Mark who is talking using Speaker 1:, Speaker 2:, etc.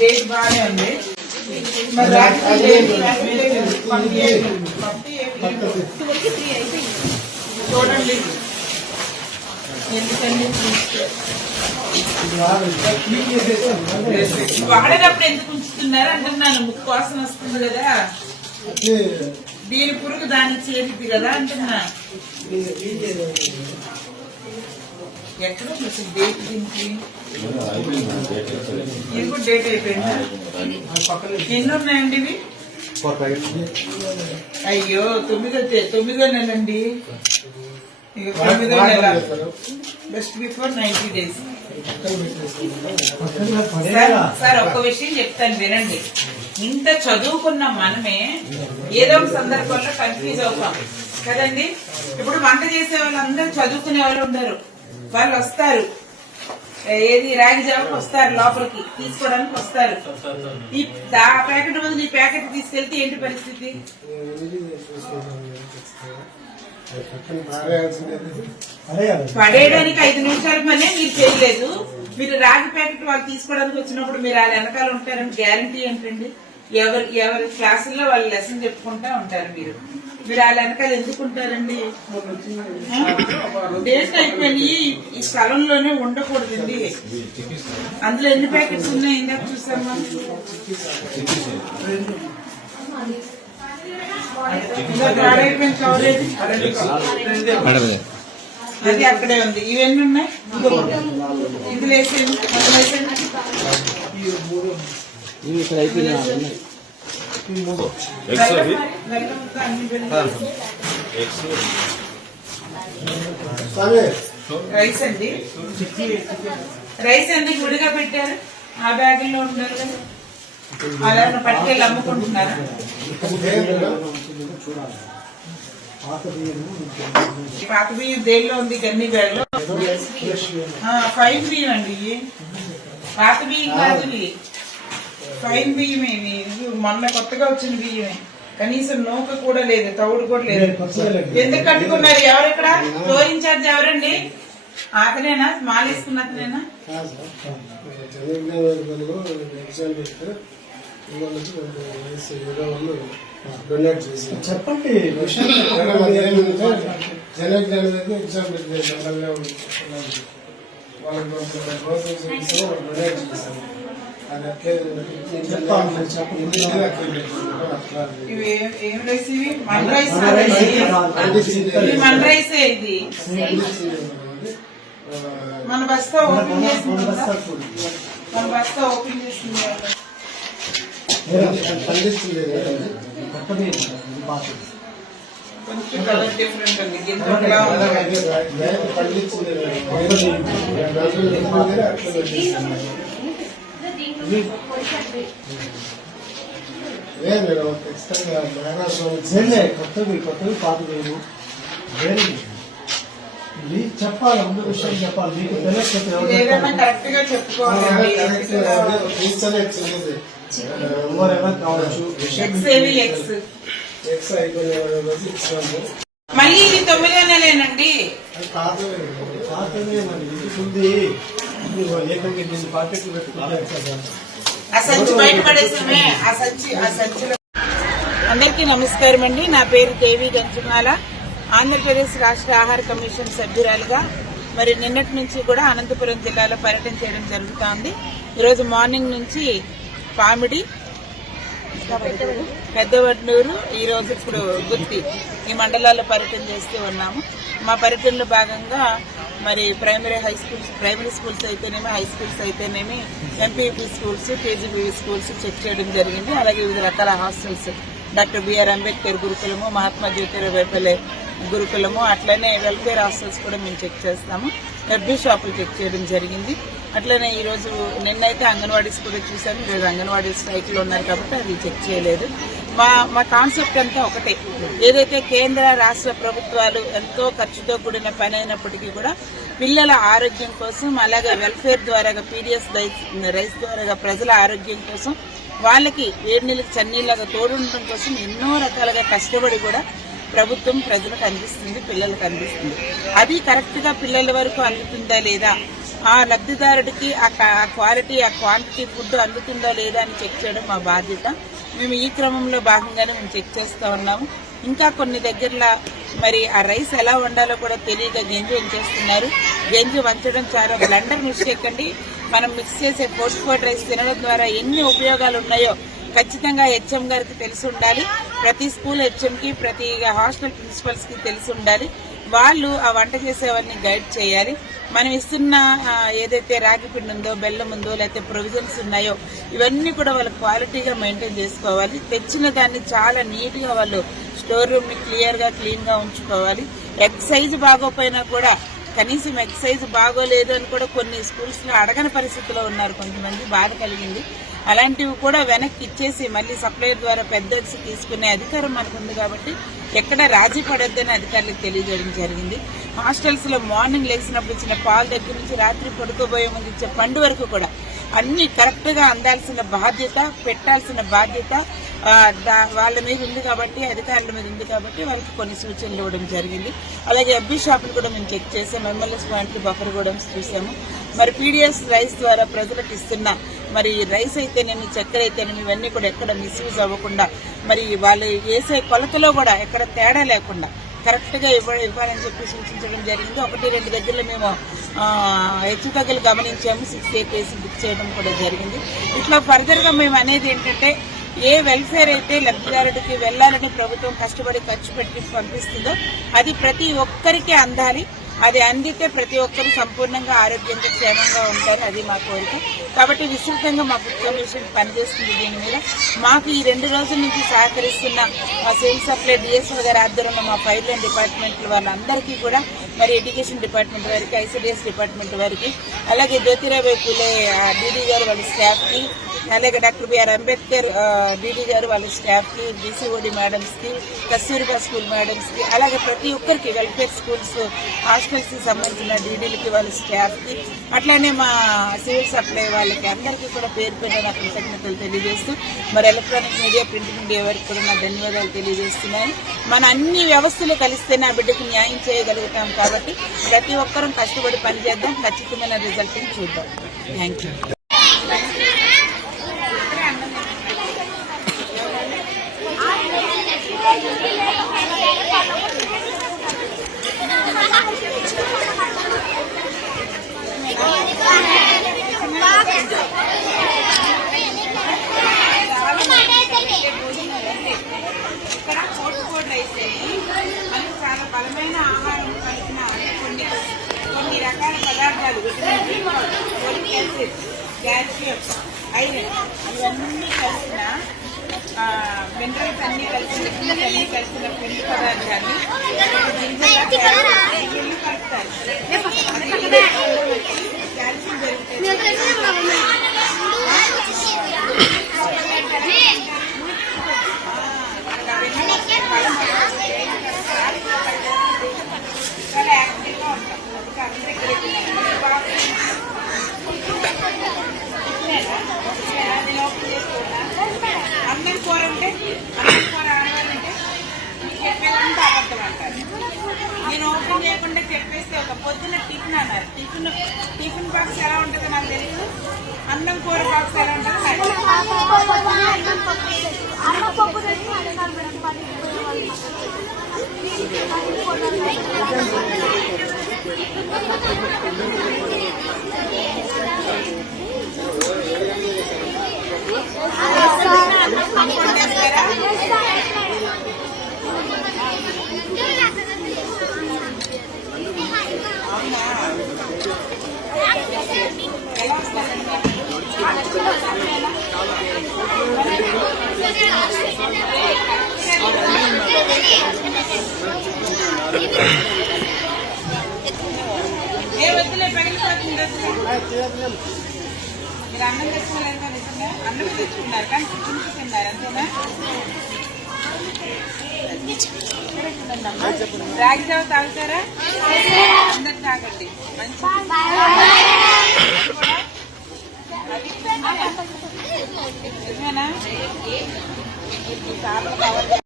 Speaker 1: Date బాగానే ఉంది. చూడండి. ఎందుకండి వాడేటప్పుడు ఎందుకు ఉంచుతున్నారు అంటున్నాను. ముక్కు వాసన వస్తుంది కదా. దీని పురుగు దాన్ని చేరిద్ది కదా అంటున్నా. ఎక్కడ ఉంది డేట్ దీనికి? ఇది కూడా డేట్ అయిపోయిందా? ఎన్ని ఉన్నాయండి ఇవి? అయ్యో తొమ్మిదో తొమ్మిదో నెలండి. తొమ్మిదో నెల. Best before ninety days sir sir ఒక్క విషయం చెప్తాను వినండి. ఇంత చదువుకున్న మనమే ఏదో ఒక సందర్భంలో కన్ఫ్యూజ్ అవుతాం. కదండి? ఇప్పుడు వంట చేసే వాళ్ళందరూ చదువుకునే వాళ్ళు ఉండరు వాళ్ళు వస్తారు. ఏది రాగి జాబ్ వస్తారు లోపలికి తీసుకోవడానికి వస్తారు. ఈ ఆ ప్యాకెట్ ముందు ఈ ప్యాకెట్ తీసుకెళ్తే ఏంటి పరిస్థితి? పడేయడానికి ఐదు నిమిషాల పనే మీరు చేయలేదు. మీరు రాగి ప్యాకెట్ వాళ్ళు తీసుకోవడానికి వచ్చినప్పుడు మీరు వాళ్ళ వెనకాల ఉంటారని గ్యారంటీ ఏంటండి? ఎవరి ఎవరి క్లాసుల్లో వాళ్ళు లెసన్ చెప్పుకుంటా ఉంటారు మీరు. మీరు వాళ్ళ వెనకాల ఎందుకు ఉంటారండి డేట్ అయిపోయి ఈ స్థలంలోనే ఉండకూడదు అందులో ఎన్ని ప్యాకెట్స్ ఉన్నాయి? ఇందాక చూసామా? పాడైపోయిన అది అక్కడే ఉంది. ఇవన్నీ ఉన్నాయి? ఇది ఇందులో వేసేయండి.
Speaker 2: ఎగ్స్ అవి
Speaker 1: రైస్ అండి. రైస్ ఎందుకు విడిగా పెట్టారు. ఆ బ్యాగుల్లో ఉండాలి కదా. అలా పట్టుకెళ్ళి అమ్ముకుంటున్నారా? పాత బియ్యం దేనిలో ఉంది? గన్ని బ్యాగ్లో ఫైన్ బియ్యం అండి. పాత బియ్యం కాదు ఫైన్ బియ్యం ఇవి ఇవి మొన్న కొత్తగా వచ్చిన బియ్యమే. కనీసం నూక కూడా లేదు తవుడు కూడా లేదు. ఎందుకు కట్టుకున్నారు ఎవరు ఇక్కడ? ఫ్లోర్ ఇన్ఛార్జ్ ఎవరండి? అతనేనా
Speaker 3: డొనేట్ చేసి
Speaker 4: చెప్పండి.
Speaker 3: వాళ్ళకి డొనేట్ చేశాను
Speaker 1: ఇవి ఏం- ఏం రైస్ ఇవి? మన రైస్ ఇది రైసే ఇది? బస్తా ఓపెన్
Speaker 4: మన
Speaker 1: చేసింది బస్తా ఓపెన్ చేసింది కొంచెం కలర్ డిఫరెంట్ ఉంది. గింజ ఒకలా ఉంది.
Speaker 3: మేడం ఖచ్చితంగా మహారాష్ట్ర
Speaker 4: సరేలే కొత్తవి కొత్తవి పాత వేరే. ఇది చెప్పాలి ముందు విషయం చెప్పాలి. మీకు తెలియకపోతే ఎవరైనా కావచ్చు.
Speaker 1: ఎక్స్
Speaker 3: అయిపోయిన
Speaker 1: మళ్ళీ ఇది తొమ్మిదో నెలేనండి
Speaker 3: కాదు
Speaker 4: పాతనే మరి. ఉంది.
Speaker 1: అందరికీ నమస్కారం అండి. నా పేరు దేవి గంజమాల. ఆంధ్రప్రదేశ్ రాష్ట్ర ఆహార కమిషన్ సభ్యురాలుగా మరి నిన్నటి నుంచి కూడా అనంతపురం జిల్లాలో పర్యటన చేయడం జరుగుతూ ఉంది ఈరోజు మార్నింగ్ నుంచి పామిడి పెద్దవడ్నూరు ఈ రోజు ఇప్పుడు గుత్తి ఈ మండలాల్లో పర్యటన చేస్తూ ఉన్నాము. మా పర్యటనలో భాగంగా మరి primary high schools primary schools అయితేనేమి హై స్కూల్స్ అయితేనేమి MPP schools KGBV schools check చేయడం జరిగింది. అలాగే వివిధ రకాల hostels doctor B R Ambedkar గురుకులము Mahatma Jyotirao Phule గురుకులము అట్లనే వెల్ఫేర్ హాస్టల్స్ కూడా మేము చెక్ చేస్తాము. ఎఫ్బీ షాపులు చెక్ చేయడం జరిగింది. అట్లనే ఈరోజు నిన్నైతే అంగన్వాడీస్ కూడా చూసాను ఈరోజు అంగన్వాడీ సైకిల్ ఉన్నారు కాబట్టి అది చెక్ చేయలేదు. మా మా కాన్సెప్ట్ అంతా ఒకటే. ఏదైతే కేంద్ర రాష్ట్ర ప్రభుత్వాలు ఎంతో ఖర్చుతో కూడిన పని అయినప్పటికీ కూడా పిల్లల ఆరోగ్యం కోసం అలాగే వెల్ఫేర్ ద్వారా పీడిఎస్ రైస్ ద్వారా ప్రజల ఆరోగ్యం కోసం వాళ్ళకి వేడి నీళ్ళకి చన్నీళ్ళగా తోడుండటం కోసం ఎన్నో రకాలుగా కష్టపడి కూడా ప్రభుత్వం ప్రజలకు అందిస్తుంది పిల్లలకు అందిస్తుంది. అది కరెక్ట్గా పిల్లల వరకు అందుతుందా లేదా ఆ లబ్ధిదారుడికి ఆ క్వాలిటీ ఆ క్వాంటిటీ ఫుడ్ అందుతుందా లేదా అని చెక్ చేయడం మా బాధ్యత. మేము ఈ క్రమంలో భాగంగానే మేము చెక్ చేస్తూ ఉన్నాము. ఇంకా కొన్ని దగ్గరలో మరి ఆ రైస్ ఎలా వండాలో కూడా తెలియక గెంజి వంచేస్తున్నారు. గంజి వంచడం చాలా బ్లండర్ మిస్టేక్ అండి. మనం మిక్స్ చేసే పోస్ట్ రైస్ తినడం ద్వారా ఎన్ని ఉపయోగాలు ఉన్నాయో ఖచ్చితంగా హెచ్ఎం గారికి తెలిసి ఉండాలి. ప్రతి స్కూల్ హెచ్ఎంకి ప్రతి హాస్టల్ ప్రిన్సిపల్స్కి తెలిసి ఉండాలి. వాళ్ళు ఆ వంట చేసేవారిని గైడ్ చేయాలి. మనం ఇస్తున్న ఏదైతే రాగి పిండి ఉందో బెల్లం ఉందో లేకపోతే ప్రొవిజన్స్ ఉన్నాయో ఇవన్నీ కూడా వాళ్ళు క్వాలిటీగా మెయింటైన్ చేసుకోవాలి. తెచ్చిన దాన్ని చాలా నీట్గా వాళ్ళు స్టోర్ రూమ్ని క్లియర్గా క్లీన్గా ఉంచుకోవాలి. ఎక్సైజ్ బాగోపోయినా కూడా కనీసం ఎక్సైజ్ బాగోలేదు అని కూడా కొన్ని స్కూల్స్లో అడగని పరిస్థితిలో ఉన్నారు కొంతమంది బాధ కలిగింది. అలాంటివి కూడా వెనక్కి ఇచ్చేసి మళ్ళీ సప్లైర్ ద్వారా పెద్ద తీసుకునే అధికారం మనకు ఉంది కాబట్టి ఎక్కడ రాజీ పడొద్దని అధికారులకు తెలియజేయడం జరిగింది. హాస్టల్స్లో మార్నింగ్ లేచినప్పుడు ఇచ్చిన పాలు దగ్గర నుంచి రాత్రి పడుకోబోయే ముందు ఇచ్చే పండు వరకు కూడా అన్ని కరెక్ట్గా అందాల్సిన బాధ్యత పెట్టాల్సిన బాధ్యత దా- వాళ్ళ మీద ఉంది కాబట్టి అధికారుల మీద ఉంది కాబట్టి వాళ్ళకి కొన్ని సూచనలు ఇవ్వడం జరిగింది. అలాగే ఎబ్బీ షాపులు కూడా మేము చెక్ చేసాం. ఎంఎల్ఎస్ పాయింట్ బఫర్ కూడా చూసాము. మరి పీడిఎస్ రైస్ ద్వారా ప్రజలకు ఇస్తున్న మరి రైస్ అయితేనేమి చక్కెర అయితేనేమి ఇవన్నీ కూడా ఎక్కడ మిస్యూజ్ అవ్వకుండా మరి వాళ్ళు వేసే కొలతలో కూడా ఎక్కడ తేడా లేకుండా కరెక్ట్గా ఇవ్వ ఇవ్వాలని చెప్పి సూచించడం జరిగింది. ఒకటి రెండు దగ్గరలో మేము హెచ్చు తగ్గులు గమనించాము. సిక్స్ కేసు బుక్ చేయడం కూడా జరిగింది. ఇట్లా ఫర్దర్గా మేము అనేది ఏంటంటే ఏ వెల్ఫేర్ అయితే లబ్ధిదారుడికి వెళ్ళాలని ప్రభుత్వం కష్టపడి ఖర్చు పెట్టి పంపిస్తుందో అది ప్రతి ఒక్కరికి అందాలి. అది అందితే ప్రతి ఒక్కరు సంపూర్ణంగా ఆరోగ్యంగా క్షేమంగా ఉంటారు. అది మా కోరిక. కాబట్టి విస్తృతంగా మా ఫుడ్ కమిషన్ పనిచేస్తుంది దీని మీద. మాకు ఈ రెండు రోజుల నుంచి సహకరిస్తున్న మా సివిల్ సప్లై డిఎస్ఓ గారి ఆధ్వర్యంలో మా ఫైర్ లైన్ డిపార్ట్మెంట్ వాళ్ళందరికీ కూడా మరి ఎడ్యుకేషన్ డిపార్ట్మెంట్ వారికి ఐసీడిఎస్ డిపార్ట్మెంట్ వారికి అలాగే జ్యోతిరాబాయ్ పూలే డీడీ గారు వాళ్ళ స్టాఫ్కి అలాగే డాక్టర్ బిఆర్ అంబేద్కర్ డీడీ గారు వాళ్ళ స్టాఫ్కి బీసీఓడి మేడమ్స్కి కస్తూరిబా స్కూల్ మేడమ్స్కి అలాగే ప్రతి ఒక్కరికి వెల్ఫేర్ స్కూల్స్ హాస్టల్ కి సంబంధించిన డీడీలకి వాళ్ళ స్టాఫ్కి అట్లానే మా సివిల్ సప్లై వాళ్ళకి అందరికీ కూడా పేరు పేరు నా కృతజ్ఞతలు తెలియజేస్తూ మరి ఎలక్ట్రానిక్ మీడియా ప్రింట్ మీడియా వారికి కూడా నా ధన్యవాదాలు తెలియజేస్తున్నాను. మన అన్ని వ్యవస్థలు కలిస్తే నా బిడ్డకు న్యాయం చేయగలుగుతాం కాబట్టి ప్రతి ఒక్కరం కష్టపడి పనిచేద్దాం ఖచ్చితమైన రిజల్ట్ చూద్దాం. థ్యాంక్ యూ ఇక్కడ కోట్ కోడ్ అయితే మనకి చాలా బలమైన ఆహారం కలిగిన కొన్ని కొన్ని రకాల పదార్థాలు vitamin folic acid calcium iron ఇవన్నీ కలిసిన మినరల్స్ అన్ని కలిసిన విటమిన్స్ అన్ని కలిసిన పిండి పదార్థాన్ని గింజల కలుపుతారు కాల్షియం చాలా యాక్టివ్గా ఉంటాం అందుకే అన్ని దగ్గర అన్నం కూర అంటే అన్నం కూర ఆడాలంటే చెప్పేదంతా అబద్ధం అంటారు నేను ఓపెన్ చేయకుండా చెప్పేస్తే ఒక పొద్దున టిఫిన్ అన్నారు. టిఫిన్ టిఫిన్ బాక్స్ ఎలా ఉంటుందో నాకు తెలియదు అన్నం కూర బాక్స్ ఎలా ఉంటుందో నాకు తెలియదు. కంపౌండ్ వేస్తారా అవునా ఎలా వస్తారండి ఏ వద్దులే పగిలిపోతుంది వద్దులే. మీరు అన్నం తెచ్చుకోలేదు నిజంగా అన్నం తెచ్చుకున్నారు కానీ చుట్టూ తిన్నారు అంతేనా రాగి జావ తాగుతారా అందరు తాగండి మంచి నిజమేనా కావాలి